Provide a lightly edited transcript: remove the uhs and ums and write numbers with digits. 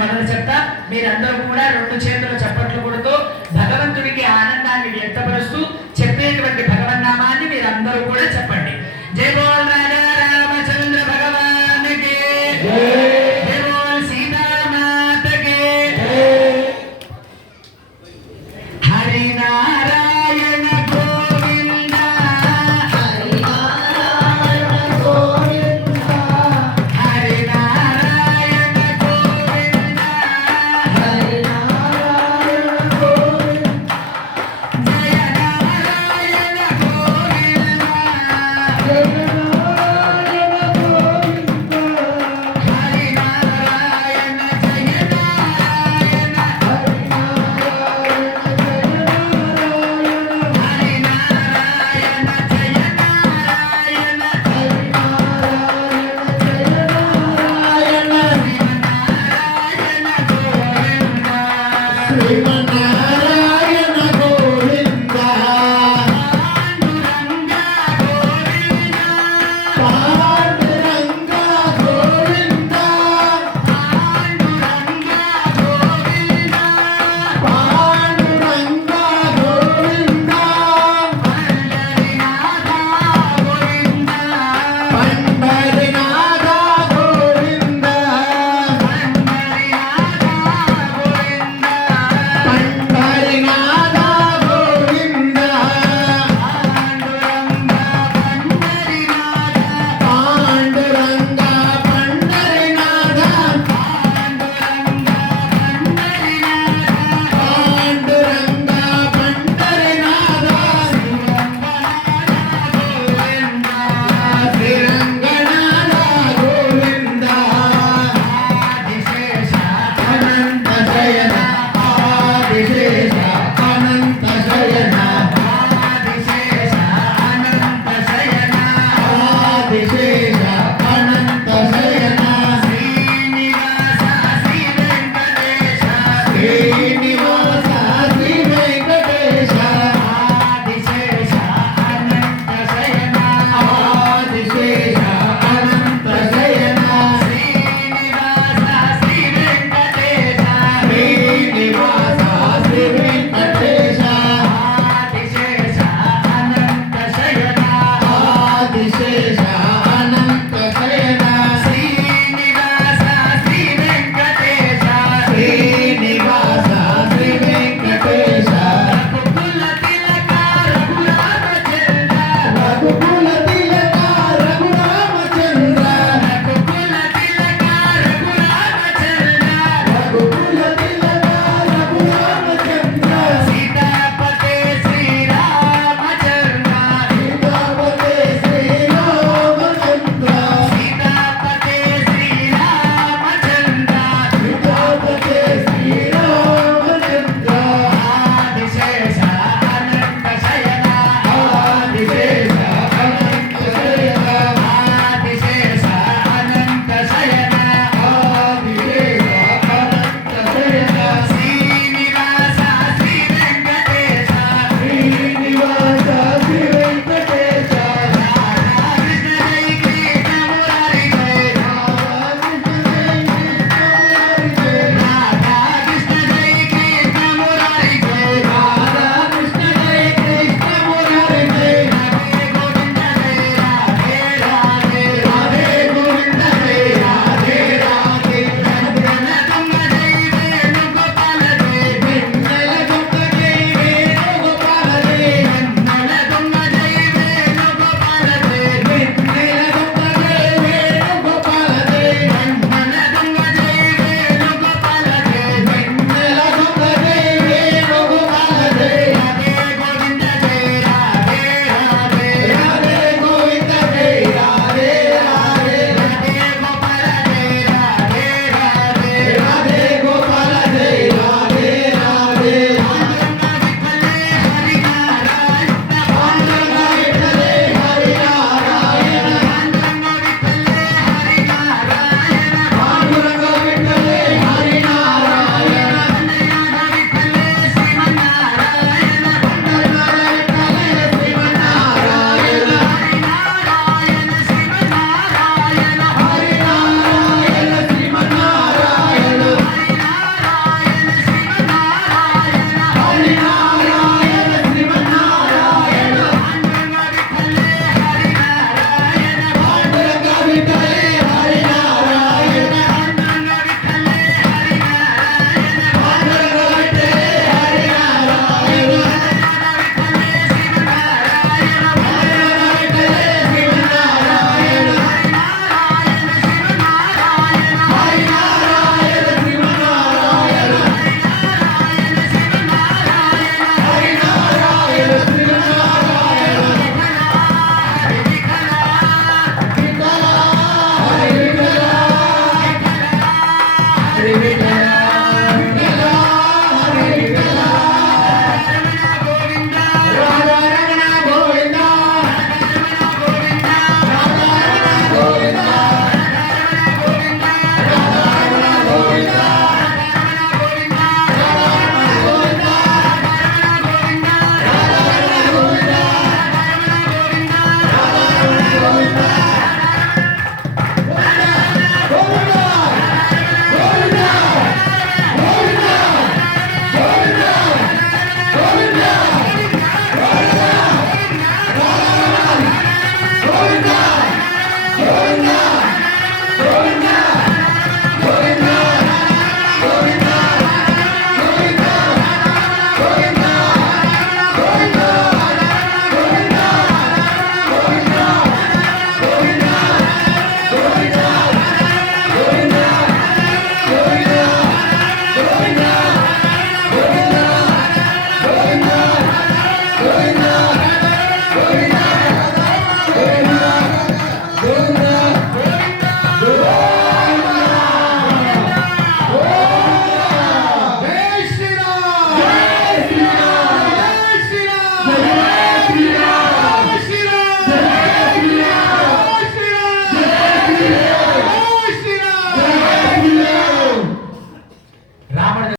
మొదలు చెప్తా. మీరందరూ కూడా రెండు చేతుల చప్పట్లు కొడుతూ భగవంతుడికి ఆనందాన్ని వ్యక్తపరుస్తూ చెప్పేటువంటి భగవన్నామాన్ని మీరందరూ కూడా చెప్పండి. జై బోల్ రాజా రామచంద్ర భగవానికి, జై బోల్ సీతామాతకి. హరినారాయణ గోవింద, హరినారాయణ గోవింద, హరినారాయణ గోవింద, హరినారాయణ గోవింద. జయ నారాయణ గోవింద, జయ నారాయణ గోవింద, హరినారాయణ జయ నారాయణ, హరినారాయణ జయ నారాయణ, హరినారాయణ జయ నారాయణ, హరినారాయణ జయ నారాయణ. శ్రీమన్నారాయణ గోవింద, పాండురంగ గోవింద, పాండురంగ గోవింద, పండరినాథ గోవింద, పండరినాథ గోవింద, పాండురంగ పండరినాథ, పాండురంగ పండరినాథ, శ్రీరంగనాథ గోవింద, ఆదిశేష అనంత శయన, ఆదిశేష అనంత శయన, ఆదిశేష అనంత శయన, ఆదిశేష అనంత శయన, శ్రీనివాస శ్రీ వెంకటేశ, శ్రీనివాస శ్రీ వెంకటేశ, ఆదిశేష అనంత శయన, ఆదిశేష అనంత శయన, శ్రీనివాస శ్రీ వెంకటేశ, శ్రీనివాస జై శ్రీరామ్